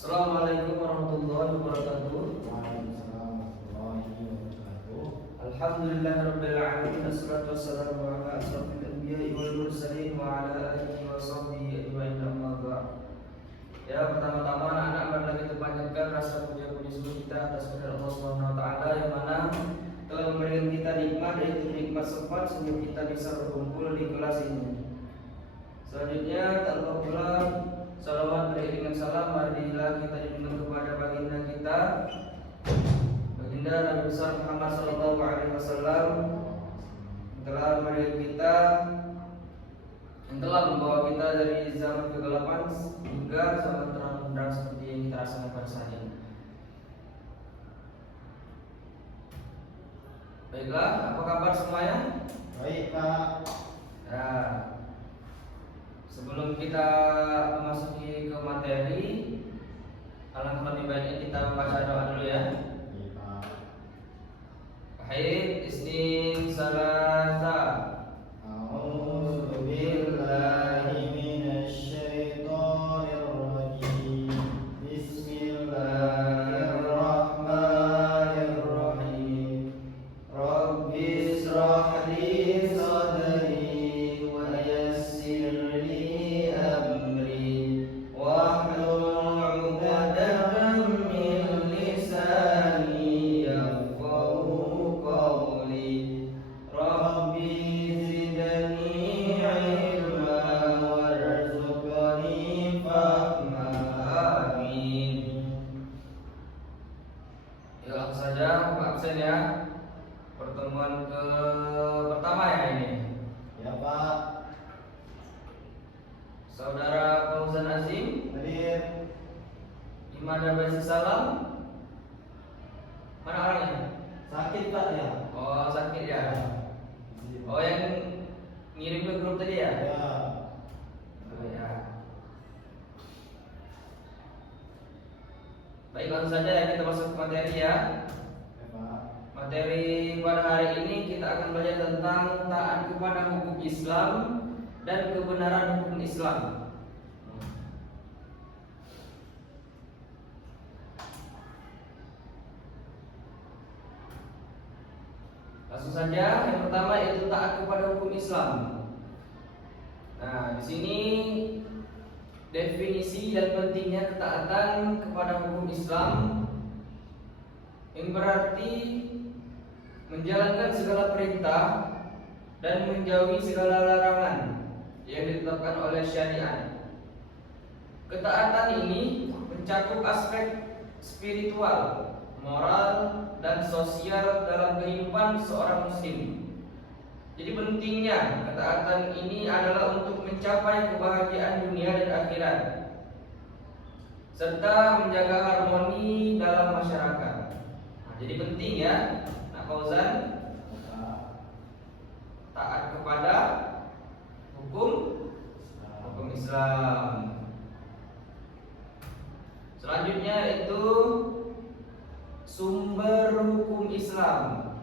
Assalamualaikum warahmatullahi wabarakatuh. Waalaikumsalam warahmatullahi wabarakatuh. Alhamdulillahirabbil alamin. Wassalatu wassalamu ala asrofil anbiya'i wal mursalin wa ala alihi wa sahbihi ajma'in, amma ba'd. Ya, pertama-tama anak-anak marilah kita panjatkan rasa puja-puji syukur kita atas kehadirat Allah Subhanahu wa taala yang mana telah memberikan kita nikmat, yaitu nikmat sempat sehingga kita bisa berkumpul di kelas ini. Selanjutnya tak lupa pula salawat beriringan salam marilah kita junjung kepada baginda kita, baginda Nabi besar Muhammad sallallahu alaihi wasallam, yang telah mendidik kita, yang telah membawa kita dari zaman kegelapan hingga zaman terang benderang seperti yang kita rasakan pada saat ini. Baiklah, apa kabar semuanya? Baik Pak. Ya, sebelum kita memasuki ke materi, alangkah lebih baiknya kita membaca doa dulu ya. Baik Pak. Baik, isnin salasa. A'udzu billahi minasy syaithanir rajim. Bismillahirrahmanirrahim. Rabbi ishrah li sadri wa yassir li amri wahlul 'uqdatam min lisani yafqahu qawli. Rabbi zidni 'ilma warzuqni fahma. Amin. Ya, langsung saja Pak absen ya. Pertemuan ke pertama ya ini. Ya Pak. Saudara Fauzan Azim, Hadir. Gimana basi salam? Mana orangnya? Sakit Pak ya? Oh, sakit ya. Oh, yang ngirim ke grup tadi ya? Ya. Oh ya. Baik, langsung saja ya kita masuk ke materi ya. Ya Pak. Materi pada hari ini kita akan belajar tentang taat kepada hukum Islam dan kebenaran hukum Islam. Langsung saja, yang pertama yaitu taat kepada hukum Islam. Nah, di sini definisi dan pentingnya ketaatan kepada hukum Islam yang berarti menjalankan segala perintah dan menjauhi segala larangan yang ditetapkan oleh syariat. Ketaatan ini mencakup aspek spiritual, moral, dan sosial dalam kehidupan seorang muslim. Jadi pentingnya ketaatan ini adalah untuk mencapai kebahagiaan dunia dan akhirat, serta menjaga harmoni dalam masyarakat. Nah, jadi penting ya, Nak Fauzan, taat kepada hukum Islam. Selanjutnya itu sumber hukum Islam.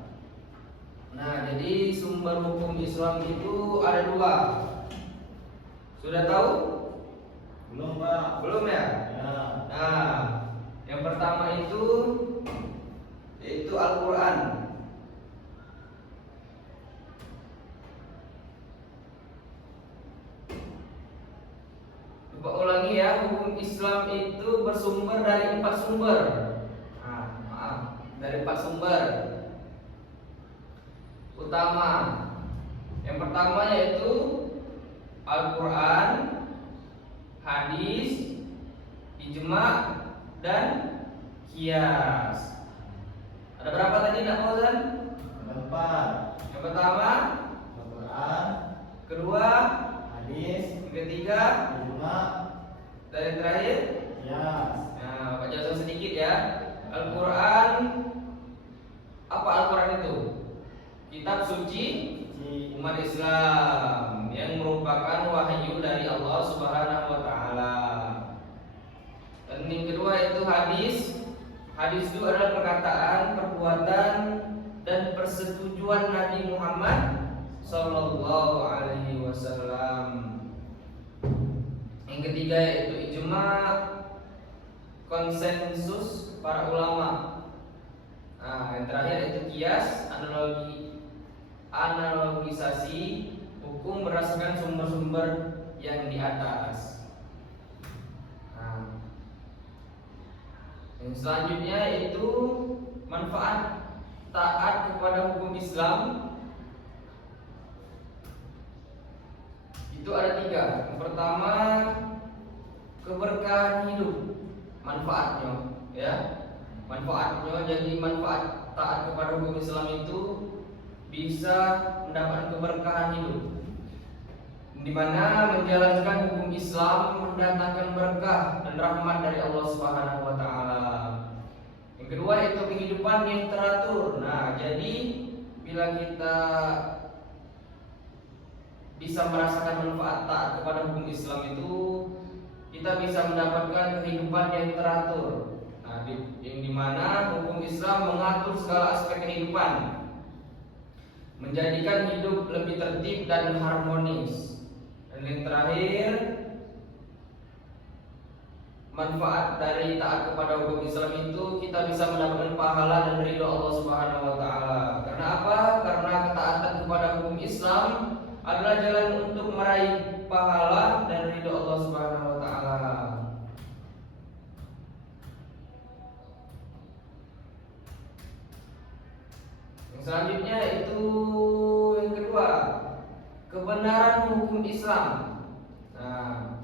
Nah, jadi sumber hukum Islam itu ada dua. Sudah tahu? Belum Pak. Belum ya? Ya. Nah, yang pertama itu yaitu Al-Quran. Coba ulangi ya, hukum Islam itu bersumber dari 4 sumber. Dari 4 sumber utama. Yang pertama yaitu Al-Quran, hadis, ijma, dan qiyas. Ada berapa tadi Nak Fauzan? Empat. Yang pertama Al-Quran, kedua, hadis, yang ketiga, ijma, dan yang terakhir. qiyas. Nah, Pak jelasin sedikit ya. Al-Quran, apa Al-Quran itu? Kitab suci umat Islam yang merupakan wahyu dari Allah Subhanahu wa taala. Dan yang kedua itu hadis. Hadis itu adalah perkataan, perbuatan, dan persetujuan Nabi Muhammad sallallahu alaihi wasallam. Yang ketiga yaitu ijma. konsensus para ulama. Nah, yang terakhir itu kias, analogisasi hukum berdasarkan sumber-sumber yang di atas. Nah, yang selanjutnya itu manfaat taat kepada hukum Islam. Itu ada 3. Yang pertama, keberkahan hidup, manfaatnya, ya. Manfaatnya, jadi manfaat taat kepada hukum Islam itu bisa mendapat keberkahan hidup, di mana menjalankan hukum Islam mendatangkan berkah dan rahmat dari Allah Subhanahu wa taala. Yang kedua itu kehidupan yang teratur. Nah, jadi bila kita bisa merasakan manfaat taat kepada hukum Islam itu, kita bisa mendapatkan kehidupan yang teratur. Nah, yang dimana hukum Islam mengatur segala aspek kehidupan, menjadikan hidup lebih tertib dan harmonis. Dan yang terakhir, manfaat dari taat kepada hukum Islam itu kita bisa mendapatkan pahala dan ridho Allah Subhanahu wa taala. Karena apa? Karena ketaatan kepada hukum Islam adalah jalan untuk meraih pahala dan ridho Allah Subhanahu wa taala. Yang selanjutnya itu yang kedua, kebenaran hukum Islam. Nah,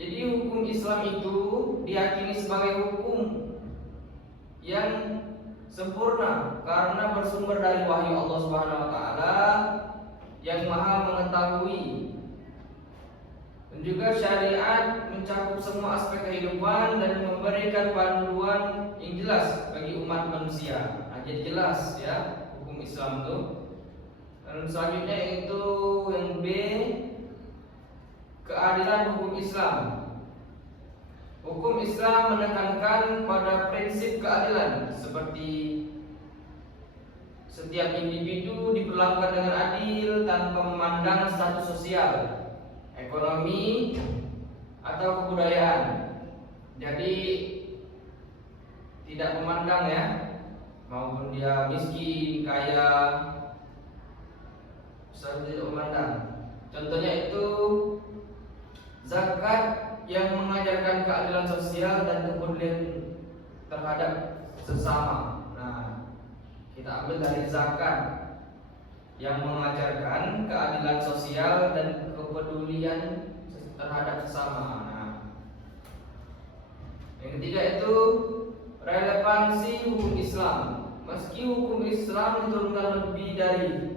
jadi hukum Islam itu diyakini sebagai hukum yang sempurna karena bersumber dari wahyu Allah Subhanahu wa taala yang Maha mengetahui. Dan juga syariat mencakup semua aspek kehidupan dan memberikan panduan yang jelas bagi umat manusia. Nah, jadi jelas ya hukum Islam itu. Dan selanjutnya itu yang B, keadilan hukum Islam. Hukum Islam menekankan pada prinsip keadilan, seperti setiap individu diperlakukan dengan adil tanpa memandang status sosial, ekonomi, atau kebudayaan. Jadi tidak memandang ya, maupun dia miskin, kaya, tidak memandang. Contohnya itu zakat yang mengajarkan keadilan sosial dan kepedulian terhadap sesama. Nah, kita ambil dari zakat yang mengajarkan keadilan sosial dan kepedulian terhadap sesama. Nah, yang ketiga itu relevansi hukum Islam. Meski hukum Islam diturunkan lebih dari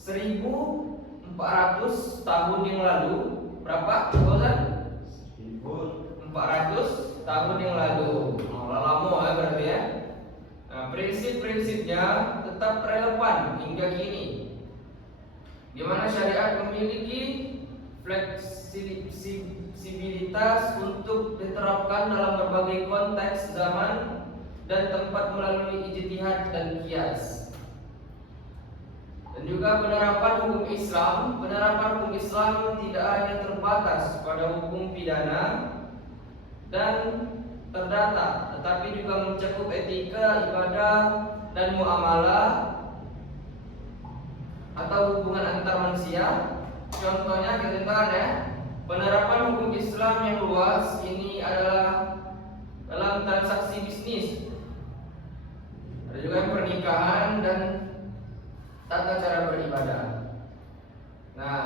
1400 tahun yang lalu, berapa? Ustaz? 1400 tahun yang lalu. Lama ya berarti ya. Nah, prinsip-prinsipnya tetap relevan hingga kini, di mana syariat memiliki fleksibilitas untuk diterapkan dalam berbagai konteks, zaman, dan tempat melalui ijtihad dan qiyas. Dan juga penerapan hukum Islam tidak hanya terbatas pada hukum pidana dan terdata, tetapi juga mencakup etika, ibadah, dan muamalah atau hubungan antar manusia. Contohnya ketentuan ya, penerapan hukum Islam yang luas ini adalah dalam transaksi bisnis. Ada juga yang pernikahan dan tata cara beribadah. Nah,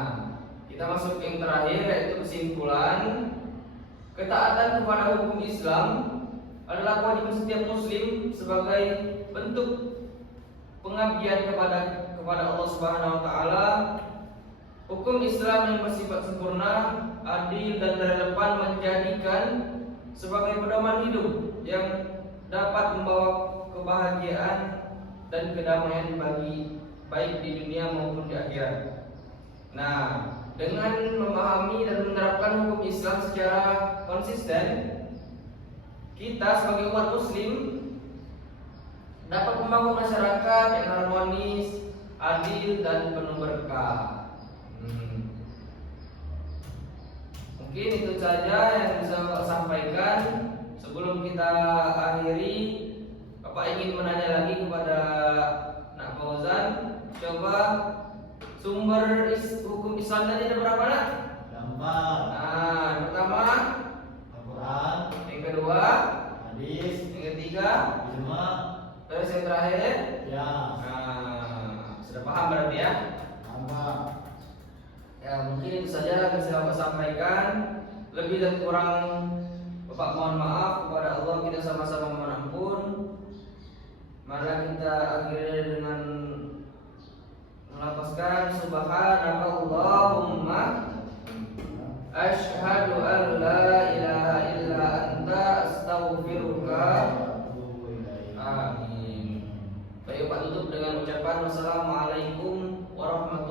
kita masuk yang terakhir yaitu kesimpulan. Ketaatan kepada hukum Islam adalah kewajiban setiap muslim sebagai bentuk pengabdian kepada Allah Subhanahu wa taala. Hukum Islam yang bersifat sempurna, adil, dan relevan menjadikan sebagai pedoman hidup yang dapat membawa kebahagiaan dan kedamaian bagi baik di dunia maupun di akhirat. Nah, dengan memahami dan menerapkan hukum Islam secara konsisten, kita sebagai umat muslim dapat membangun masyarakat yang harmonis, adil, dan penuh berkah. Mungkin itu saja yang bisa Bapak sampaikan. Sebelum kita akhiri, Bapak ingin menanya lagi kepada Nak Fauzan. Coba sumber hukum Islam tadi ada berapa nak? Empat. Nah, yang pertama Al-Quran. yang kedua Hadis. yang ketiga Ijma. terus yang terakhir. Ya. Nah, sudah paham berarti ya? Tambah. Ya mungkin itu saja yang bisa Bapak sampaikan. Lebih dan kurang Bapak mohon maaf kepada Allah, kita sama-sama mohon ampun. Mari kita akhiri dengan melafazkan subhanakallahumma asyhadu an la ilaha illa anta astaghfiruka. Amin. Baik, Pak tutup dengan ucapan wassalamualaikum warahmatullahi